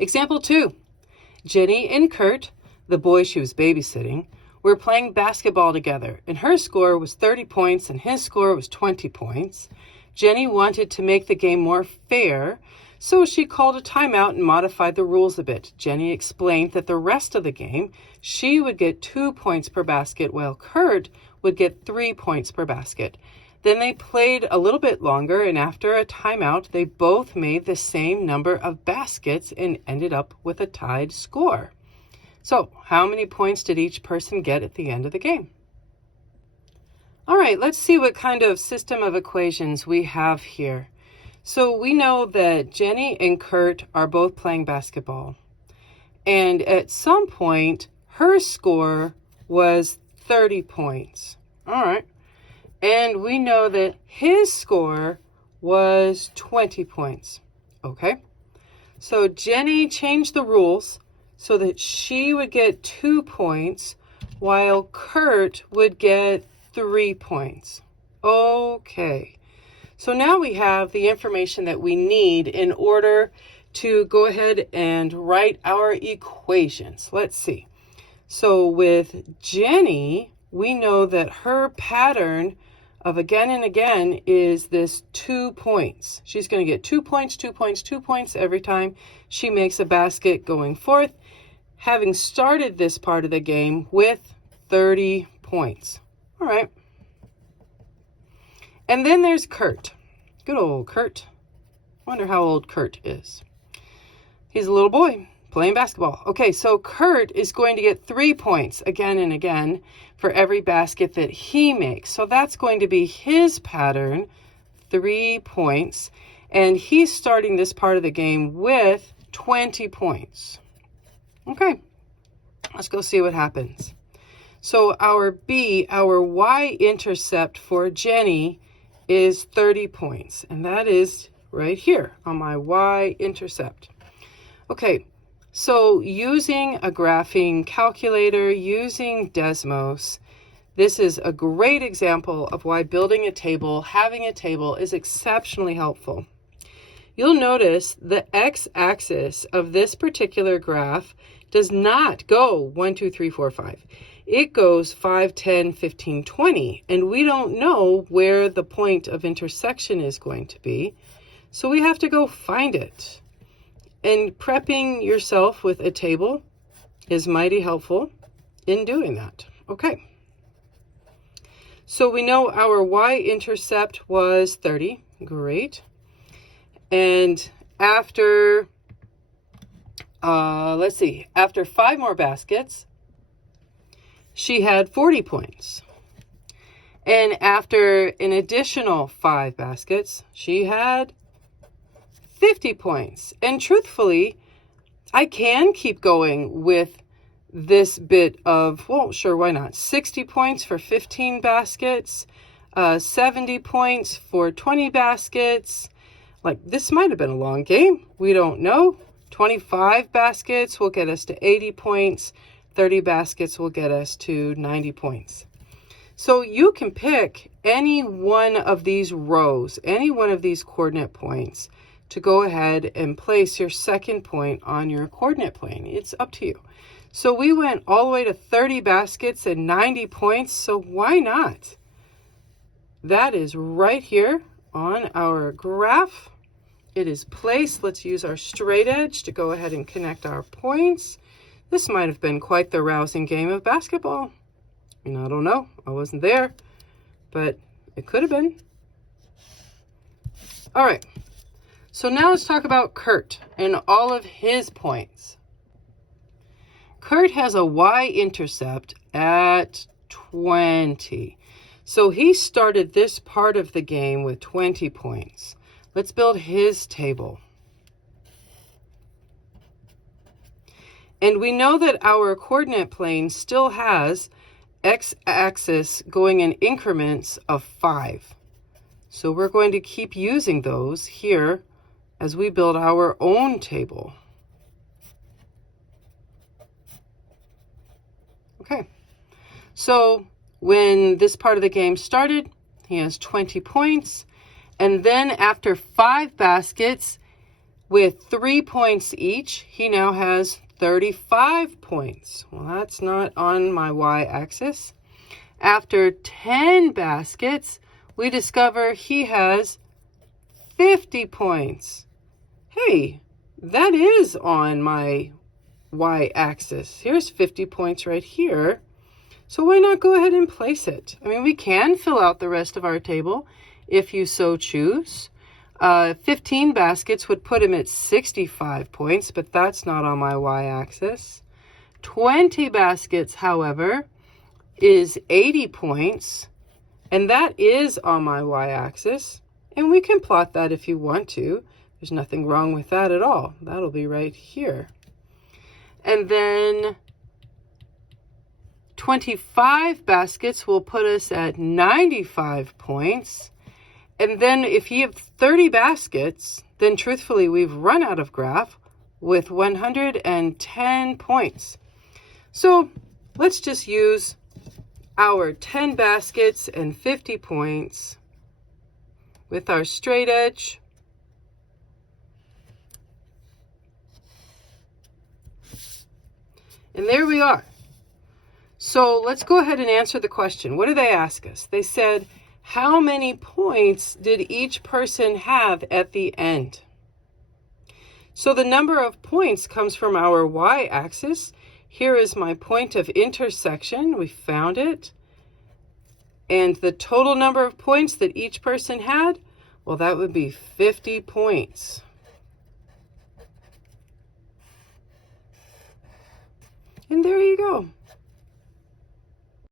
Example 2. Jenny and Kurt, the boy she was babysitting, were playing basketball together, and her score was 30 points and his score was 20 points. Jenny wanted to make the game more fair, so she called a timeout and modified the rules a bit. Jenny explained that the rest of the game, she would get 2 points per basket, while Kurt would get 3 points per basket. Then they played a little bit longer, and after a timeout, they both made the same number of baskets and ended up with a tied score. So, how many points did each person get at the end of the game? All right, let's see what kind of system of equations we have here. So we know that Jenny and Kurt are both playing basketball. And at some point, her score was 30 points. All right. And we know that his score was 20 points. Okay. So Jenny changed the rules so that she would get 2 points while Kurt would get 3 points. Okay. So now we have the information that we need in order to go ahead and write our equations. Let's see. So with Jenny, we know that her pattern of again and again is this 2 points. She's going to get 2 points, 2 points, 2 points every time she makes a basket going forth, having started this part of the game with 30 points. All right. And then there's Kurt. Good old Kurt. Wonder how old Kurt is. He's a little boy playing basketball. Okay, so Kurt is going to get 3 points again and again for every basket that he makes. So that's going to be his pattern, 3 points. And he's starting this part of the game with 20 points. Okay, let's go see what happens. So our y-intercept for Jenny is 30 points. And that is right here on my y-intercept. Okay, so using a graphing calculator, using Desmos, this is a great example of why building a table, having a table is exceptionally helpful. You'll notice the x-axis of this particular graph does not go 1, 2, 3, 4, 5. It goes 5, 10, 15, 20, and we don't know where the point of intersection is going to be, so we have to go find it. And prepping yourself with a table is mighty helpful in doing that. Okay. So we know our y-intercept was 30. Great. And after, after 5 more baskets, she had 40 points. And after an additional 5 baskets, she had 50 points. And truthfully, I can keep going with this bit of, well, sure, why not? 60 points for 15 baskets, 70 points for 20 baskets. Like, this might have been a long game. We don't know. 25 baskets will get us to 80 points. 30 baskets will get us to 90 points. So you can pick any one of these rows, any one of these coordinate points, to go ahead and place your second point on your coordinate plane. It's up to you. So we went all the way to 30 baskets and 90 points, so why not? That is right here on our graph. It is placed. Let's use our straight edge to go ahead and connect our points. This might have been quite the rousing game of basketball. I don't know. I wasn't there, but it could have been. All right. So now let's talk about Kurt and all of his points. Kurt has a y-intercept at 20. So he started this part of the game with 20 points. Let's build his table. And we know that our coordinate plane still has x-axis going in increments of 5. So we're going to keep using those here as we build our own table. Okay, so when this part of the game started, he has 20 points. And then after 5 baskets, With 3 points each, he now has 35 points. Well, that's not on my y-axis. After 10 baskets, we discover he has 50 points. Hey, that is on my y-axis. Here's 50 points right here. So why not go ahead and place it? I mean, we can fill out the rest of our table if you so choose. 15 baskets would put him at 65 points, but that's not on my y-axis. 20 baskets, however, is 80 points, and that is on my y-axis. And we can plot that if you want to. There's nothing wrong with that at all. That'll be right here. And then 25 baskets will put us at 95 points. And then if you have 30 baskets, then truthfully, we've run out of graph with 110 points. So let's just use our 10 baskets and 50 points with our straight edge. And there we are. So let's go ahead and answer the question. What did they ask us? They said, how many points did each person have at the end? So the number of points comes from our y-axis. Here is my point of intersection. We found it. And the total number of points that each person had, well, that would be 50 points. And there you go.